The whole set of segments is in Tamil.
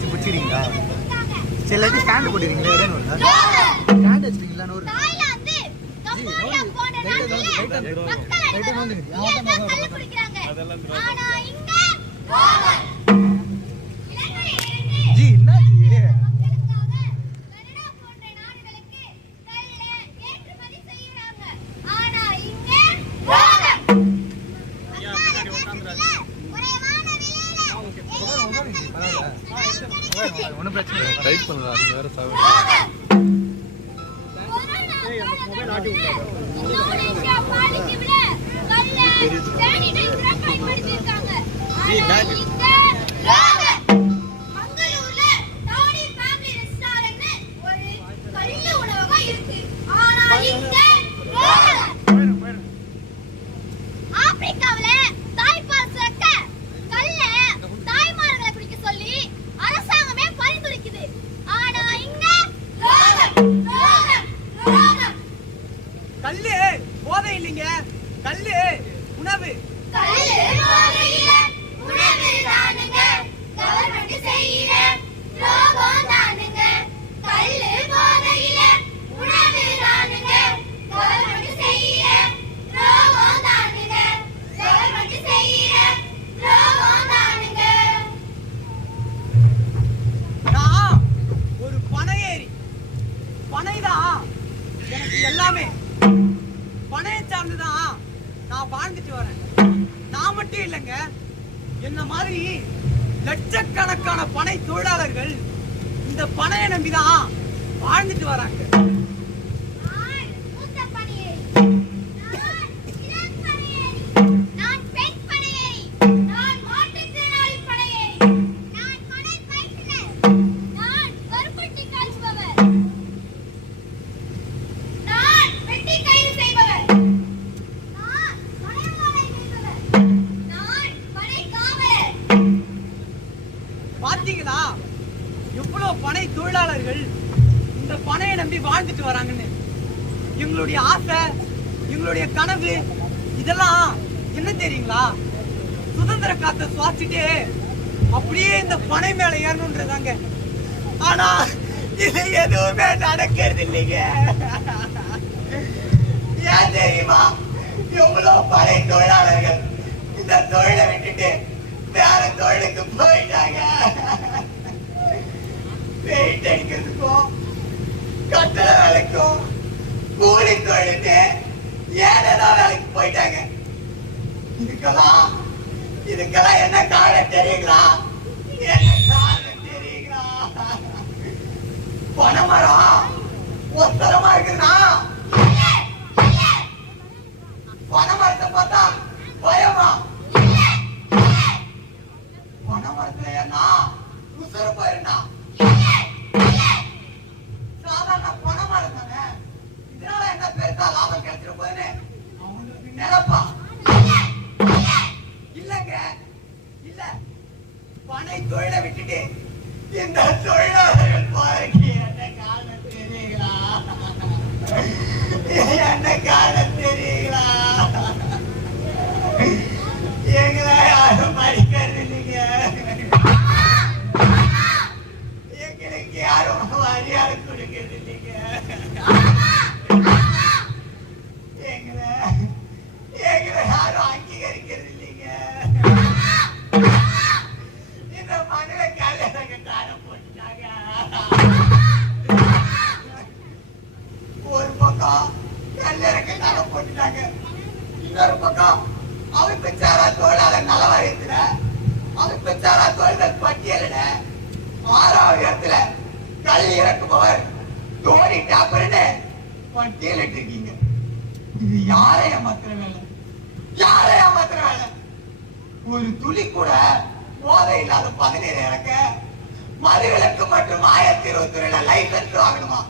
வச்சு பிடிச்சிக்கிறீங்களா? சரி எல்லாத்தையும் ஸ்டாண்டு போட்டுறீங்களா? இடம் ஒன்றா ஸ்டாண்ட் வச்சுருக்கீங்களா? ஒரு ஜி என்ன ஒன்றும் பிரச்சனை இல்லை. ரைட் பண்ணலாம். அது வேற சாவி கல்லு போதை இல்லைங்க, கல்லு உணவு. நான் ஒரு பனையேறி, பனைதான் எனக்கு எல்லாமே. பனையை சார்ந்துதான் நான் வாழ்ந்துட்டு வரேன். நான் மட்டும் இல்லைங்க, என்ன மாதிரி லட்சக்கணக்கான பனை தொழிலாளர்கள் இந்த பனையை நம்பிதான் வாழ்ந்துட்டு வராங்க. பாத்தீங்களா எவ்வளவு பனை தொழிலாளர்கள் இந்த பனையை நம்பி வாழ்ந்துட்டு வராங்கன்னு. எங்களுடைய ஆசை, எங்களுடைய கனவு இதெல்லாம் என்ன தெரியுங்களா? சுதந்திர காத்த சுவாசிட்டு அப்படியே இந்த பனை மேல ஏறணும்ன்றதாங்க. ஆனா இது எதுவுமே நடக்கிறது இல்லைங்க. ஏன் தெரியுமா? எவ்வளவு பனை தொழிலாளர்கள் இந்த தொழிலை விட்டுட்டு வேற தொழிலுக்கு போயிட்டாங்க. பெயிண்ட் அடிக்கிறதுக்கும் கட்டட வேலைக்கும் கூலி தொழிலுக்கு ஏனதான் வேலைக்கு போயிட்டாங்க. இதுக்கெல்லாம் என்ன காரணம் தெரியுங்களா? என்ன காரணம் தெரியுங்களா? பனைமரம் ஒத்தரமா இருக்குன்னா பனைமரத்தை பார்த்தா பயமா? பனைமரத்துல ஏன்னா உசுறு போயிருந்தா சாதாரண பனைமரம் தானே, இதனால என்ன பெருசா லாபம் கிடைச்சிட போதுன்னு அவங்களுக்கு நினைப்பா. இல்லங்க, இல்ல, பனை தொழிலை விட்டுட்டு இந்த தொழிலாளர்கள் போறதுக்கு என்ன காரணம் தெரியுங்களா? என்ன காரணம் தெரியுங்களா? எங்களை யாரும் படிக்கிறது இல்லைங்க. எங்களுக்கு யாரும் மரியாதை கொடுக்கிறது இல்லைங்க. எங்களை யாரும் அங்கீகரிக்கிறது இல்லைங்க. இந்த மண்ணில கல்யாணங்க தாரம் போட்டுட்டாங்க. ஒரு பக்கம் கல்யாணங்க தாரம் போட்டுட்டாங்க, இன்னொரு பக்கம் அமைப்புச்சாரா தொழிலாளர் நல வாரியத்துல அமைப்புச்சாரா தொழிலாளர் பட்டியலிட 6வது இடத்துல கல் இறக்குபவர் தோனி டாப்பர்னு பட்டியலிட்டு இருக்கீங்க. இது யாரை ஏமாத்துற வேலை? யாரை ஏமாத்துற வேலை? ஒரு துளி கூட போதை இல்லாத 17 இறக்க மதுவிலக்கு மற்றும் 1022 லைசன்ஸ் வாங்கணுமா?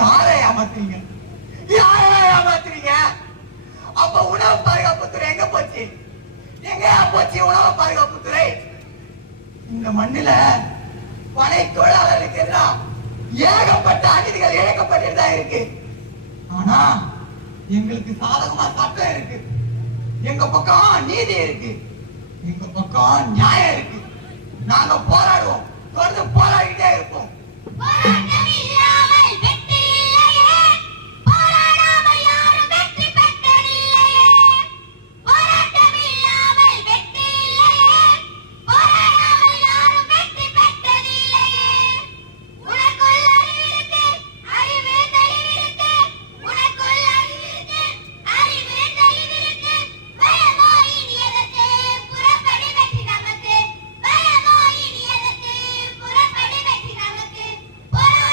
யாரை ஏமாத்துறீங்க? யாரை ஏமாத்துறீங்க? அப்ப உணவு பாதுகாப்புத்துறை எங்க போச்சு? எங்க போச்சு உணவு பாதுகாப்புத்துறை? இந்த மண்ணில பனை தொழிலாளர்களுக்கு எதிராக ஏகப்பட்ட அநீதிகள் இழைக்கப்பட்டு தான் இருக்கு. ஆனா எங்களுக்கு சாதகமா சட்டம் இருக்கு, எங்க பக்கம் நீதி இருக்கு, எங்க பக்கம் நியாயம் இருக்கு. நாங்க போராடுவோம், தொடர்ந்து போராடிட்டே இருப்போம். போராட்டம் இல்லாமல் வெற்றி இல்லையே, போராடாமல் யாரும் வெற்றி பெற்றதில்லையே. போராட்டம் இல்லாமல் வெற்றி இல்லையே, போராடாமல் யாரும் வெற்றி பெற்றதில்லையே. உனக்குள் அறிவிருக்கு, அறிவு தெளிவிருக்கு. உனக்குள் அறிவிருக்கு, அறிவு தெளிவிருக்கு. பயமோ இனி எதற்கு, புறப்படு வெற்றி நமக்கு. பயமோ இனி எதற்கு, புறப்படு வெற்றி நமக்கு. போராட்டம்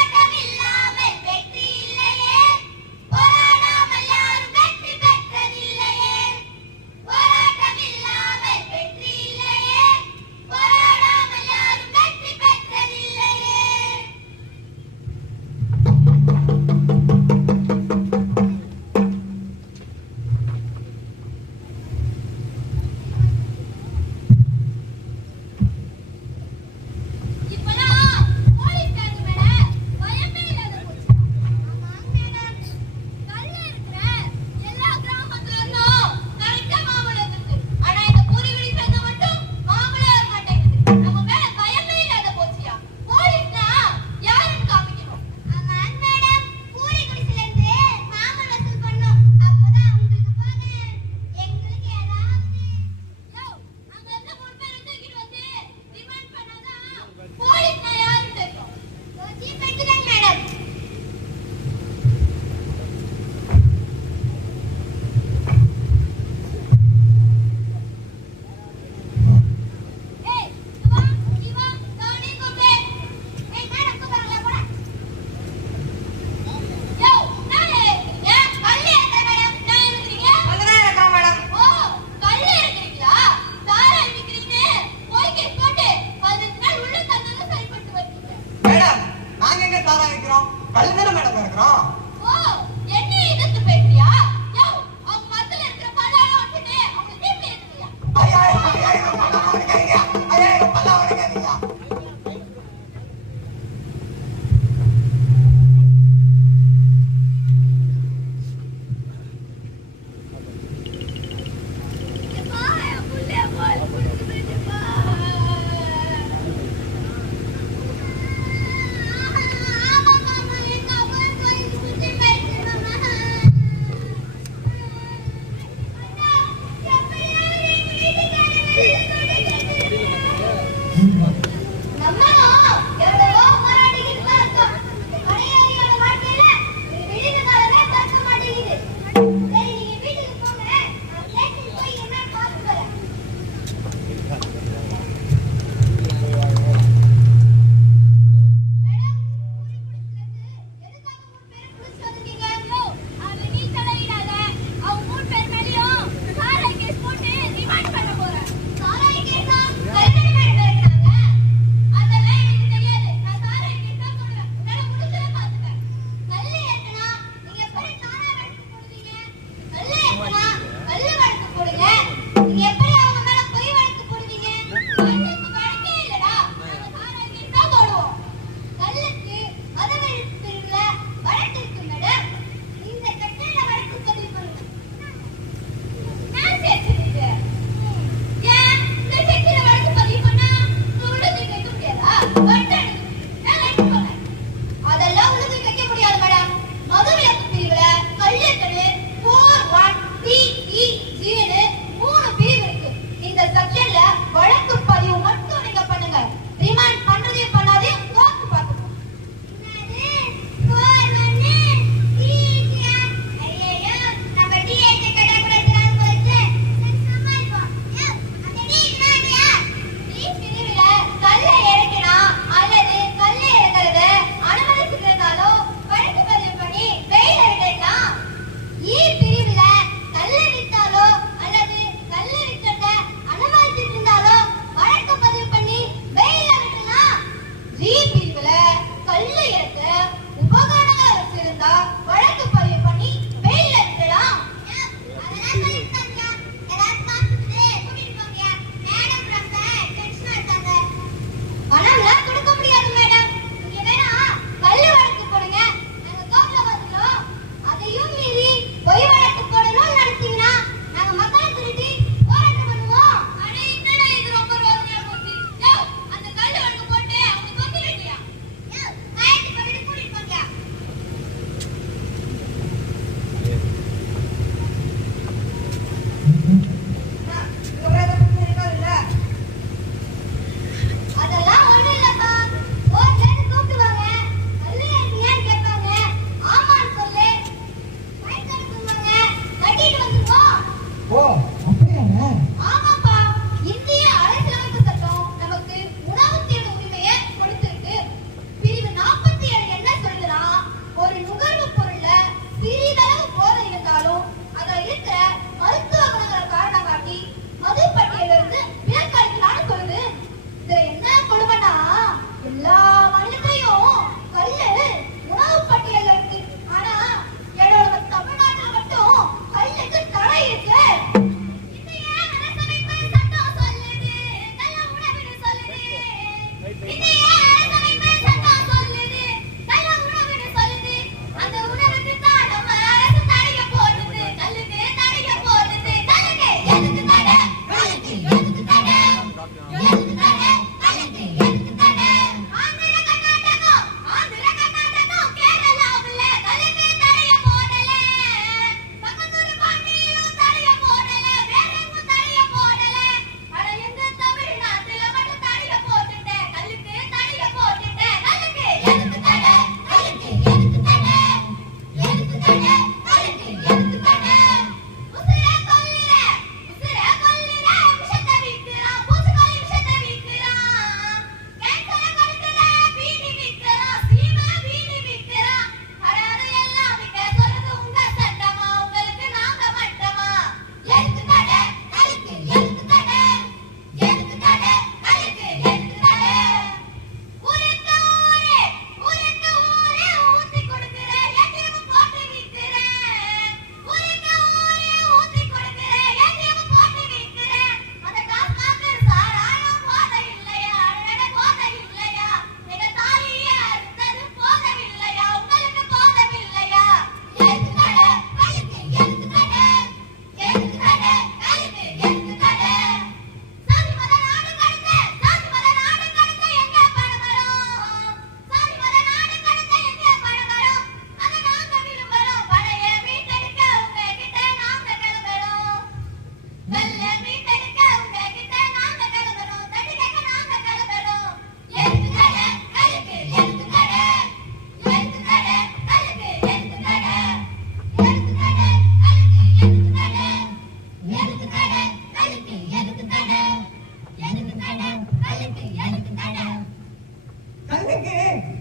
கல்லுக்கு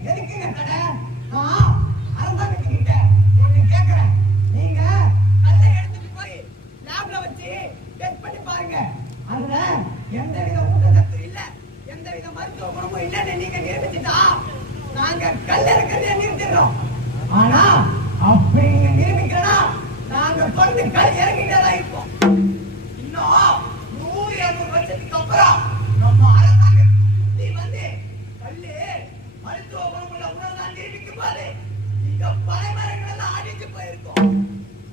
எதுக்குங்க தடை? நான் அரசாங்கத்துக்கிட்ட ஒண்ணு கேட்கிறேன். நீங்க கல்லை எடுத்துட்டு போய் லேப்ல வச்சு டெஸ்ட் பண்ணி பாருங்க. அதுல எந்தவித ஊட்டச்சத்து இல்ல, எந்தவித மருத்துவ குணமும் இல்லைன்னு நீங்க நிரூபிச்சுட்டா நாங்க கல் இறக்கிறதே நிறுத்திடுறோம். ஆனா அப்படி நீங்க நிரூபிக்கலாம், நாங்க தொடர்ந்து கல் இறங்கிட்டே தான் இருப்போம். இன்னும் 100-200 வருஷத்துக்கு அப்புறம் நம்ம அரசாங்கத்துக்கு புத்தி வந்து கல்லு மருத்துவ குணமுள்ள உணவு தான் நிரூபிக்கும் போது இங்க பனை மரங்கள் எல்லாம் அடிச்சு போயிருக்கும்.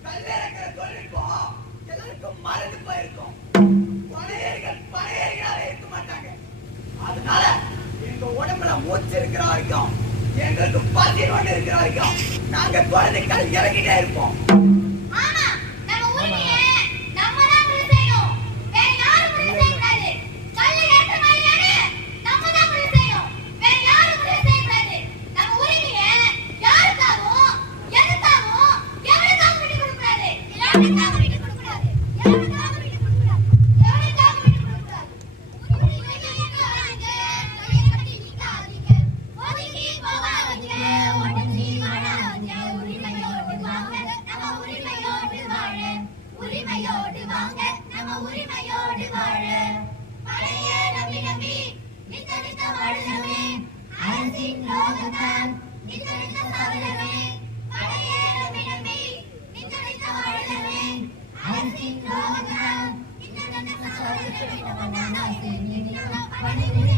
கல் இறக்கிற தொழில்நுட்பம் எல்லாருக்கும் மறந்து போயிருக்கும். பனையேறிகளாக இருக்க மாட்டாங்க. அதனால எங்க உடம்புல மூச்சு இருக்கிற வரைக்கும், எங்களுக்கு பசி ஒன்று இருக்கிற வரைக்கும் நாங்க குழந்தைகள் இறங்கிட்டே இருப்போம். ஆமா, நம்ம உரிமையை நம்ம தான் முடிவு செய்யணும். வேற யாரும் முடிவு செய்யக்கூடாது. கல்லை ஏற்ற மாதிரியான நம்ம தான் முடிவு செய்யணும். வேற யாரும் முடிவு செய்யக்கூடாது. நம்ம உரிமையை யாருக்காகவும் எதுக்காகவும் எவனுக்காகவும் விட்டு கொடுக்கூடாது. எவனுக்காகவும் விட்டு கொடுக்கூடாது. எவனுக்காகவும் விட்டு கொடுக்கூடாது. எவனுக்காகவும் விட்டு கொடுக்கூடாது. உரிமையை காங்க, கையை கட்டி நிக்காதீங்க. ஒதுங்கி போகாதீங்க, ஒடுங்கி வாழாதீங்க. உரிமையோடு வாங்க, நம்ம உரிமையோடு வாழ. உரிமையோடு வாங்க, நம்ம உரிமையோடு வாழ. பழைய நம்பி நம்பி நித்தனித்த வாழவே, அரசின் லோகத்தான் நித்தனித்த சாவலவே. பழைய நம்பி நம்பி நித்தனித்த வாழவே, அரசின் லோகத்தான் நித்தனித்த சாவலவே. நம்ம நானாய் செஞ்சு பணிபுரிய